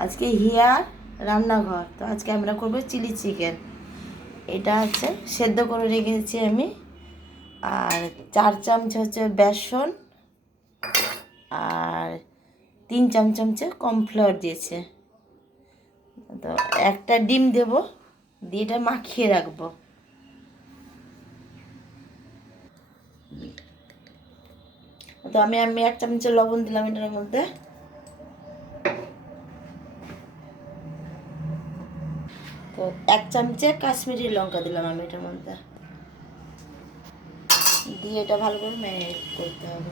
আজকে হিয়ার রান্নাঘর। তো আজকে আমরা করবো চিলি চিকেন। এটা হচ্ছে সেদ্ধ করে রেখেছি আমি। আর 4 চামচ হচ্ছে বেসন, আর 3 চামচ হচ্ছে কর্নফ্লাওয়ার দিয়েছে। তো একটা ডিম দেব, দিয়ে এটা মাখিয়ে রাখবো। তো আমি 1 চামচ লবণ দিলাম এটার মধ্যে। তো 1 চামচে কাশ্মীরি লঙ্কা দিলাম আমি এটার মধ্যে, দিয়ে এটা ভালো করে ম্যারিনেট করতে হবে।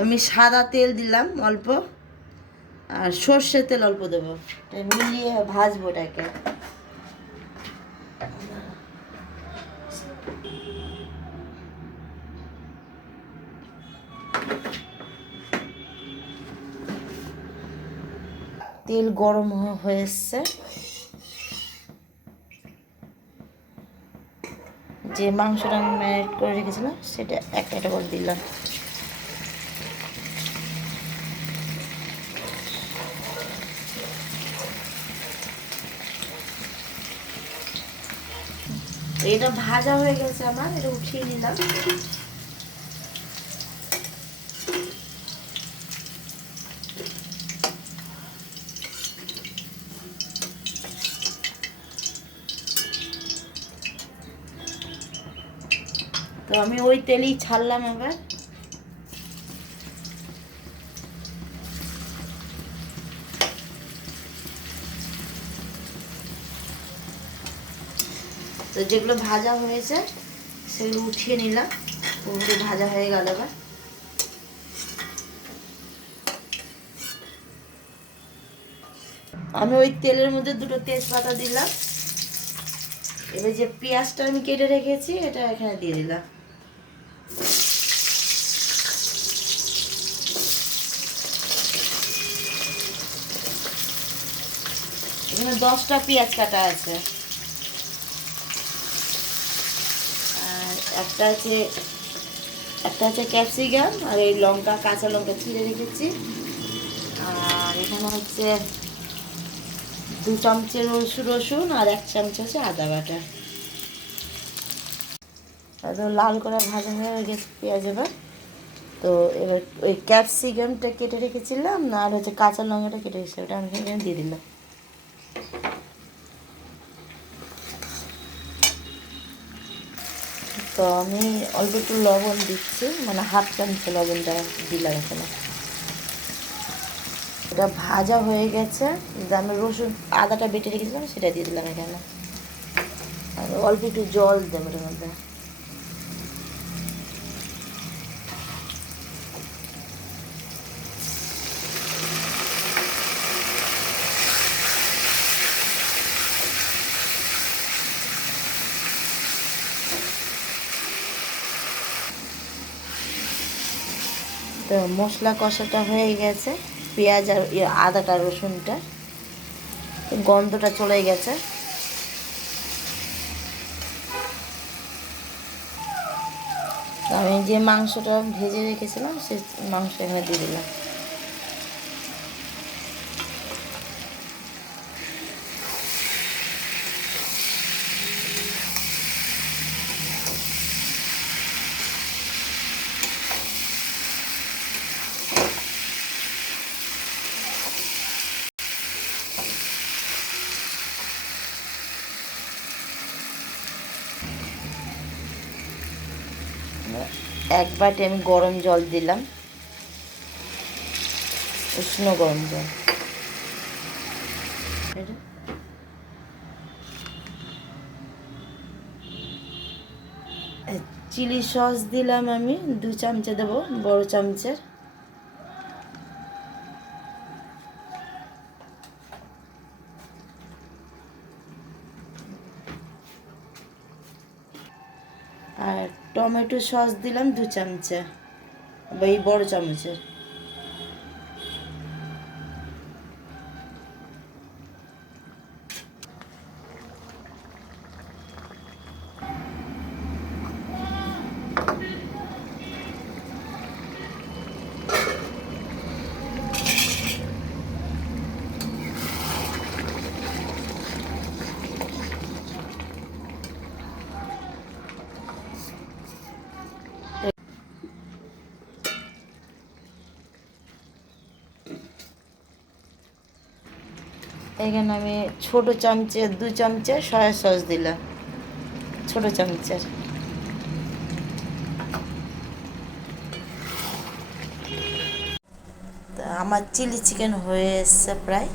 আমি সাদা তেল দিলাম অল্প, আর সর্ষের তেল অল্প দেবো। মিলিয়ে ভাজবো এটাকে। তেল গরম হয়ে এসছে। যে মাংসটা আমি ম্যারিনেট করে রেখেছিলাম সেটা একটা একটা করে দিলাম। এটা ভাজা হয়ে গেছে আমার, এটা উঠিয়ে নিলাম। তো আমি ওই তেলেই ছাড়লাম আবার। তো যেগুলো ভাজা হয়েছে সেগুলো উঠিয়ে নিলাম, পুরোপুরি ভাজা হয়ে গেল। এবার আমি ওই তেলের মধ্যে 2টো তেজপাতা দিলাম। এবার যে পেঁয়াজটা আমি কেটে রেখেছি এটা এখানে দিয়ে দিলাম। এখানে 10টা পেঁয়াজ কাটা আছে। আর একটা আছে ক্যাপসিকাম, আর এই লঙ্কা, কাঁচা লঙ্কা ছিঁড়ে রেখেছি। আর এখানে হচ্ছে 2 চামচের রসুন, আর 1 চামচ হচ্ছে আদা বাটা। লাল করে ভাজা হয়ে গেছে পেঁয়াজ। এবার তো এবার ওই ক্যাপসিকামটা কেটে রেখেছিলাম না, আর হচ্ছে কাঁচা লঙ্কাটা কেটে রেখেছি, ওটা আমি এখানে দিয়ে দিলাম। তো আমি অল্প একটু লবণ দিচ্ছি, মানে 1/2 চামচ লবণটা দিলাম এখানে। এটা ভাজা হয়ে গেছে, আমি রসুন আদাটা বেটে রেখেছিলাম সেটা দিয়ে দিলাম এখানে। আর অল্প একটু জল দেবো এটার মধ্যে। তো মশলা কষাটা হয়ে গেছে, পেঁয়াজ আর আদাটা রসুনটা গন্ধটা চলে গেছে। আমি যে মাংসটা ভেজে রেখেছিলাম সে মাংস এখানে দিয়ে দিলাম। এক বাটি আমি গরম জল দিলাম, উষ্ণ গরম জল। চিলি সস দিলাম আমি 2 চামচে দেবো, বড় চামচের। আর টমেটো সস দিলাম 2 চামচে, এই বড় চামচের। এখানে আমি ছোটো চামচে 2 চামচে সয়া সস দিলাম, ছোটো চামচের। তা আমার চিলি চিকেন হয়ে এসছে প্রায়।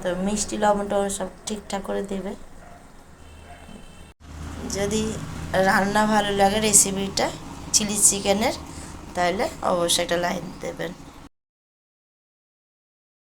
তো মিষ্টি লবণটা সব ঠিকঠাক করে দেবে। যদি রান্না ভালো লাগে রেসিপিটা চিলি চিকেনের, তাহলে অবশ্যই একটা লাইক দেবেন।